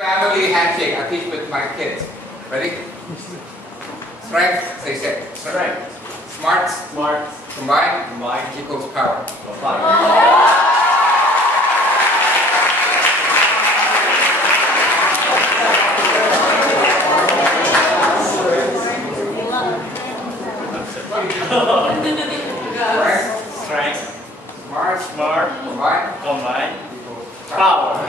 Family handshake I teach with my kids. Ready? Strength, say strength. Smart. Combine. Equals power. Strength. Smart. Combine. Power.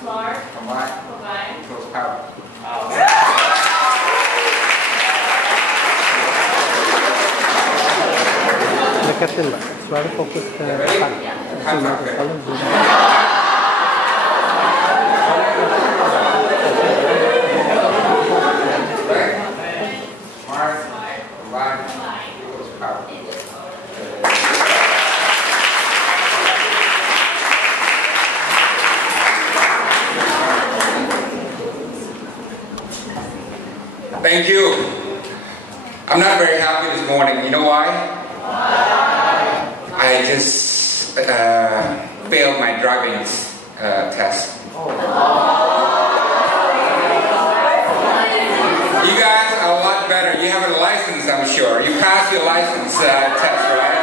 Smart. Combine. Equals power. Deketin Mbak, suara fokus ke depan. Smart. Combine. Equals power. Thank you. I'm not very happy this morning. You know why? I just failed my driving test. You guys are a lot better. You have a license, I'm sure. You passed your license test, right?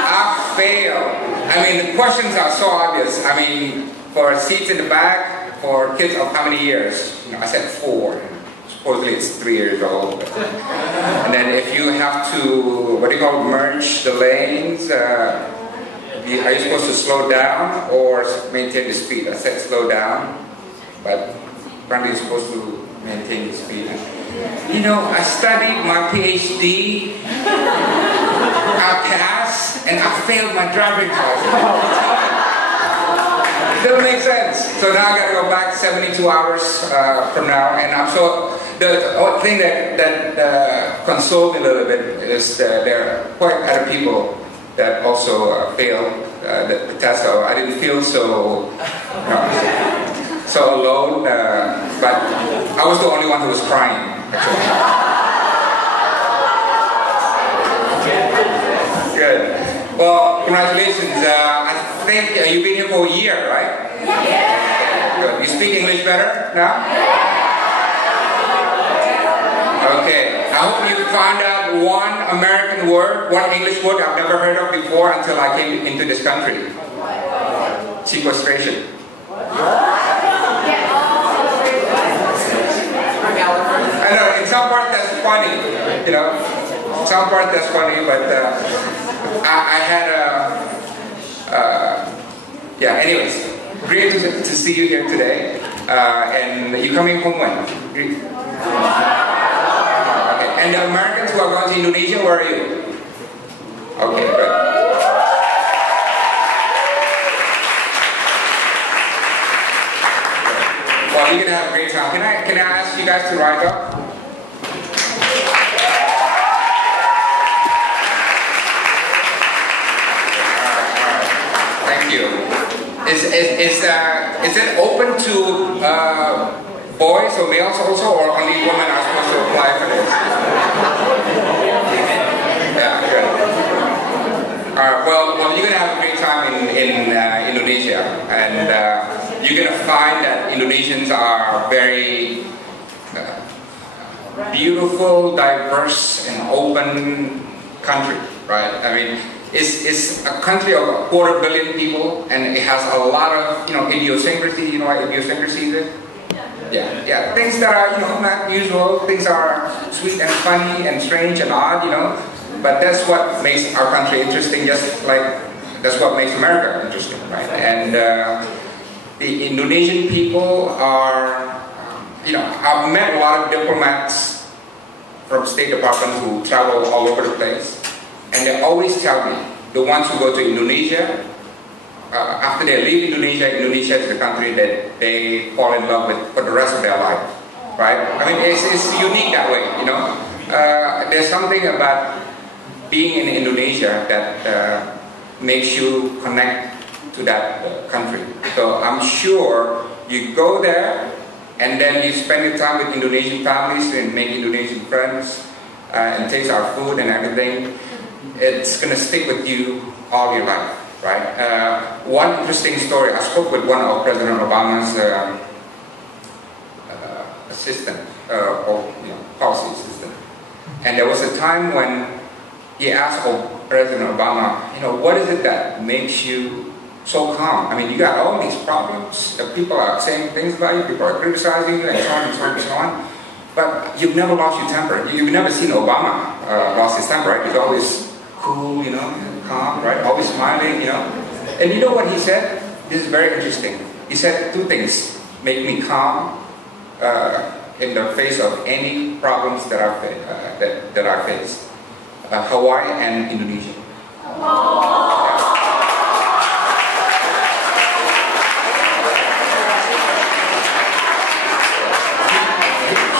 I failed. I mean, the questions are so obvious. I mean, for seats in the back, for kids of how many years? You know, I said 4. Supposedly it's 3 years old. And then if you have to, what do you call it, merge the lanes, are you supposed to slow down or maintain the speed? I said slow down, but apparently you're supposed to maintain the speed. You know, I studied my PhD, I passed, and I failed my driving license. It doesn't make sense. So now I got to go back 72 hours from now, and I'm so. The thing that consoled me a little bit is that there are quite other people that also failed the test. So I didn't feel so alone. But I was the only one who was crying. Good. Well, congratulations. I think you've been here for a year, right? Yeah. Good. You speak English better now? Okay. I hope you found out one American word, one English word I've never heard of before until I came into this country. Sequestration. I know, in some part that's funny, you know. In some part that's funny, but I had yeah, anyways, great to see you here today. And you're coming home when? Okay. And the Americans who are going to Indonesia, where are you? Okay, good. Well, you're gonna have a great time. Can I ask you guys to rise up? Thank you. Is it open to boys or males also, or only women are supposed to apply for this? Yeah, good. Alright, well, you're gonna have a great time in Indonesia, and you're gonna find that Indonesians are very beautiful, diverse, and open country, right? I mean, it's a country of 250 million people, and it has a lot of, you know, idiosyncrasy. You know what idiosyncrasy is? Yeah. Things that are, you know, not usual. Things are sweet and funny and strange and odd, you know. But that's what makes our country interesting. Just like that's what makes America interesting, right? And the Indonesian people are, you know, I've met a lot of diplomats from State Departments who travel all over the place. And they always tell me, the ones who go to Indonesia, after they leave Indonesia, Indonesia is the country that they fall in love with for the rest of their life, right? I mean, it's unique that way, you know. There's something about being in Indonesia that makes you connect to that country. So I'm sure you go there and then you spend your time with Indonesian families and make Indonesian friends, and taste our food and everything, it's going to stick with you all your life, right? One interesting story, I spoke with one of President Obama's assistant, or policy assistant, and there was a time when he asked President Obama, what is it that makes you so calm? I mean, you got all these problems, people are saying things about you, people are criticizing you, and so on and so on and so on, but you've never lost your temper. You've never seen Obama lost his temper, right? He's always cool, calm, right? Always smiling, And you know what he said? This is very interesting. He said two things make me calm in the face of any problems that I face. Hawaii and Indonesia.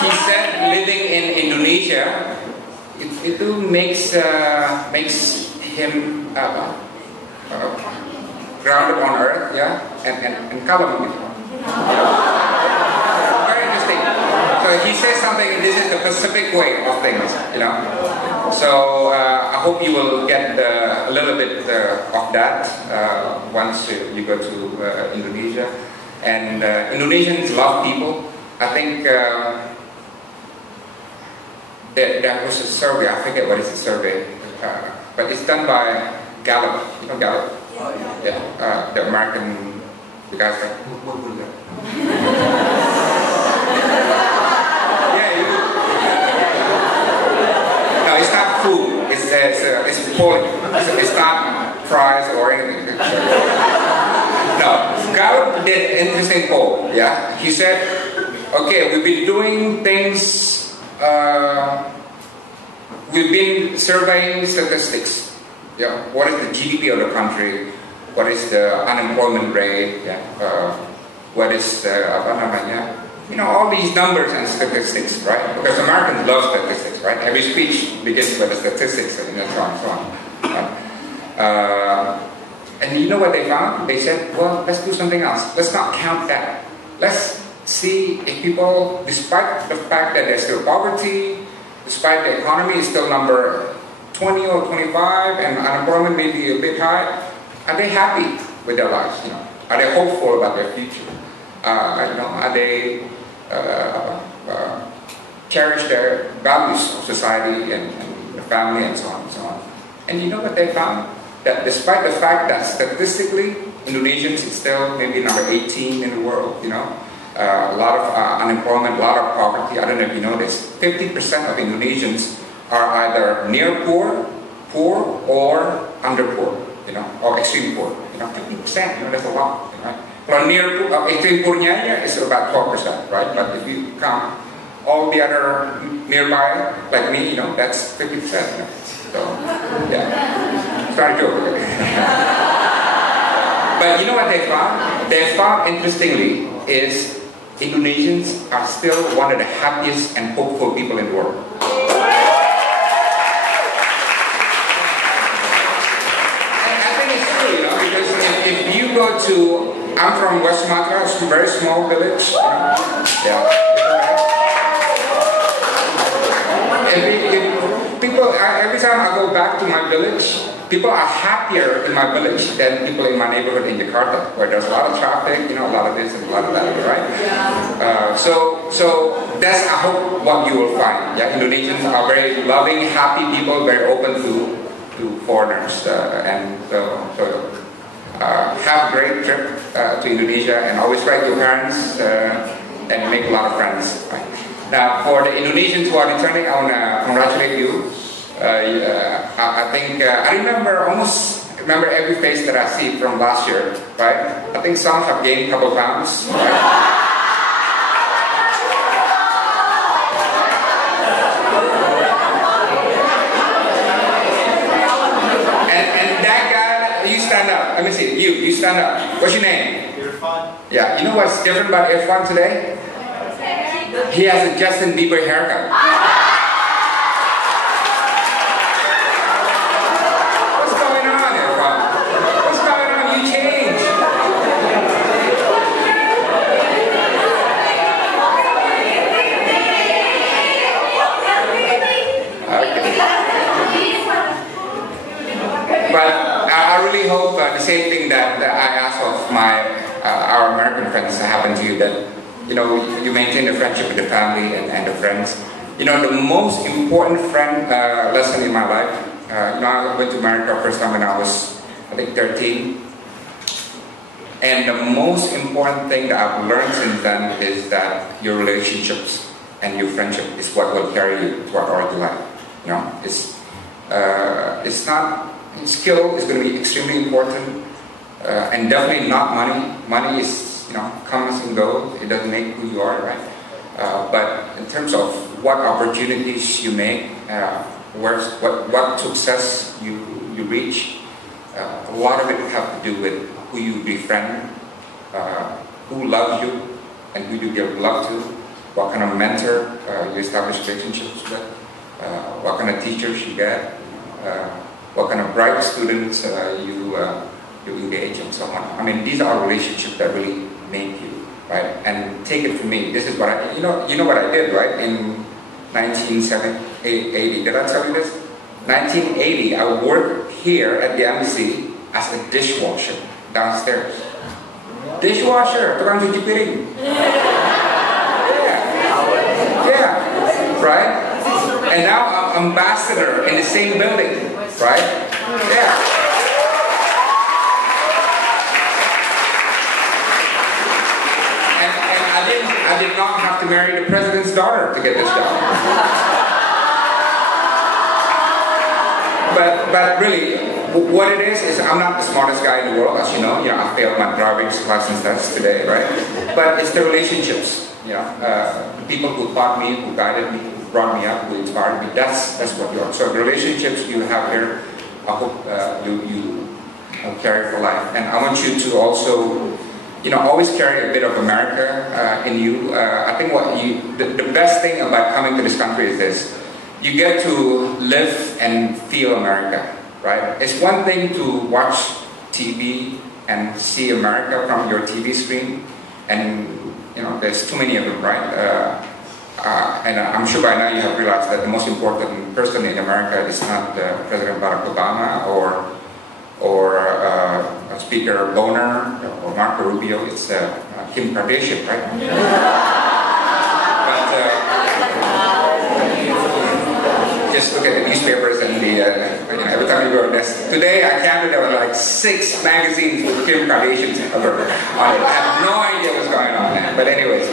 He said living in Indonesia, it makes him grounded on earth, and calm. Very interesting. So he says something, this is the Pacific way of things, So I hope you will get a little bit of that once you go to Indonesia. And Indonesians love people. I think there was a survey, I forget what is the survey, but it's done by Gallup. You know Gallup? Yeah, the American, the guys like, what was that? No, it's not food. It's polling. It's not prize or anything. No, Gallup did an interesting poll. Yeah, he said, okay, we've been doing things. We've been surveying statistics. Yeah, what is the GDP of the country? What is the unemployment rate? Yeah, what is all these numbers and statistics, right? Because Americans love statistics, right? Every speech begins with the statistics and so on and so on. Right? And you know what they found? They said, well, let's do something else. Let's not count that. Let's see if people, despite the fact that there's still poverty, despite the economy is still number 20 or 25 and unemployment may be a bit high, are they happy with their lives? Are they hopeful about their future? Are they cherish their values of society and the family and so on and so on? And you know what they found? That despite the fact that statistically Indonesians is still maybe number 18 in the world, a lot of unemployment, a lot of poverty. I don't know if you know this. 50% of Indonesians are either near poor, or under poor, or extreme poor. 50%, that's a lot, right? Well, near extreme poornya is about 12%, right? But if you count all the other nearby, like me, that's 50%. So, yeah, it's not a joke. But you know what they found? They found, interestingly, is Indonesians are still one of the happiest and hopeful people in the world. And I think it's true, because if you go to, I'm from West Sumatra, it's a very small village. Every time I go back to my village, people are happier in my village than people in my neighborhood in Jakarta, where there's a lot of traffic, a lot of this and a lot of that, right? So that's, I hope, what you will find. Yeah, Indonesians are very loving, happy people, very open to foreigners, and so have a great trip to Indonesia, and always write your parents and make a lot of friends. Right? Now, for the Indonesians who are returning, I want to congratulate you. I think I remember every face that I see from last year, right? I think some have gained a couple pounds, right? and that guy, you stand up. Let me see. You stand up. What's your name? Irfan. Yeah. You know what's different about Irfan today? He has a Justin Bieber haircut. you know, you maintain a friendship with the family and the friends. You know, the most important lesson in my life, you know, I went to America first time when I was, I think, 13. And the most important thing that I've learned since then is that your relationships and your friendship is what will carry you throughout all your life. You know, it's not, skill is going to be extremely important, and definitely not money. Money is, you know, comes and goes. It doesn't make who you are, right? But in terms of what opportunities you make, what success you reach, a lot of it have to do with who you befriend, who loves you, and who you give love to, what kind of mentor you establish relationships with, what kind of teachers you get, what kind of bright students you engage, and so on. I mean, these are relationships that really make you, right? And take it from me. This is what you know what I did, right? In 1980, did I tell you this? 1980, I worked here at the embassy as a dishwasher downstairs. Dishwasher, tukang cuci piring. Yeah, right? And now I'm ambassador in the same building, right? Yeah. And I did not have to marry the president's daughter to get this job. But really, what it is I'm not the smartest guy in the world, as you know. You know, I failed my driving license test today, right? But it's the relationships, you know, people who taught me, who guided me, who brought me up, who inspired me. That's what you are. So the relationships you have here, I hope you carry for life. And I want you to also, you know, always carry a bit of America in you. I think the best thing about coming to this country is this: you get to live and feel America. Right? It's one thing to watch TV and see America from your TV screen, and you know there's too many of them, right? And I'm sure by now you have realized that the most important person in America is not President Barack Obama or Speaker Boner or Marco Rubio. It's Kim Kardashian, right? Just look at the newspapers and you know, every time you go today I counted there were like 6 magazines with Kim Kardashian's cover on it. I have no idea what's going on there. But anyways,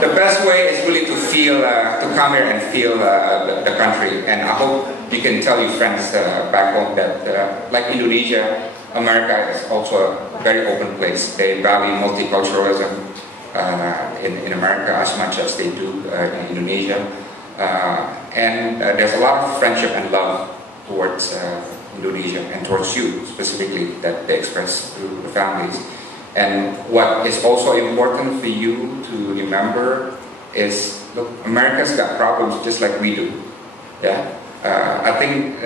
the best way is really to feel, to come here and feel the country. And I hope you can tell your friends back home that like Indonesia, America is also a very open place. They value multiculturalism in America as much as they do in Indonesia, and there's a lot of friendship and love towards Indonesia and towards you specifically that they express through the families. And what is also important for you to remember is, look, America's got problems just like we do. Yeah, I think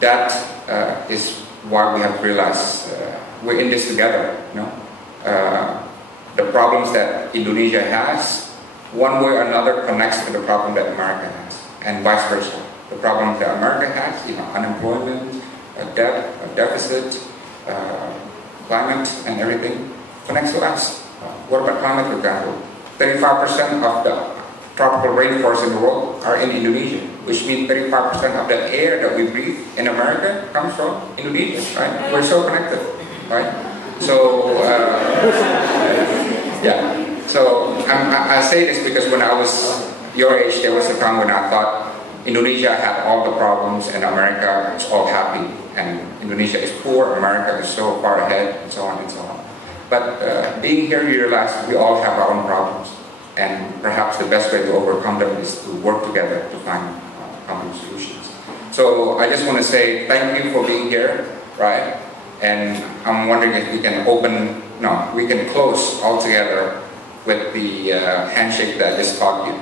that is why we have to realize we're in this together. You know. The problems that Indonesia has, one way or another, connects to the problem that America has, and vice versa. The problem that America has, you know, unemployment, debt, a deficit, climate, and everything, connects to us. What about climate, for example? 35% of the tropical rainforests in the world are in Indonesia, which means 35% of the air that we breathe in America comes from Indonesia, right? We're so connected, right? So, yeah. So I say this because when I was your age, there was a time when I thought Indonesia had all the problems and America is all happy. And Indonesia is poor, America is so far ahead, and so on and so on. But being here, you realize we all have our own problems. And perhaps the best way to overcome them is to work together to find common solutions. So I just want to say thank you for being here, right? And I'm wondering if we can we can close all together with the handshake that I just taught you.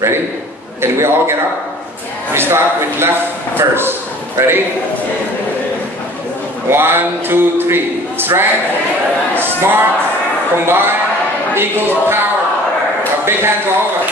Ready? Can we all get up? We start with left first. Ready? 1, 2, 3. Strength, smart, combined, equals power. A big hand to all of us.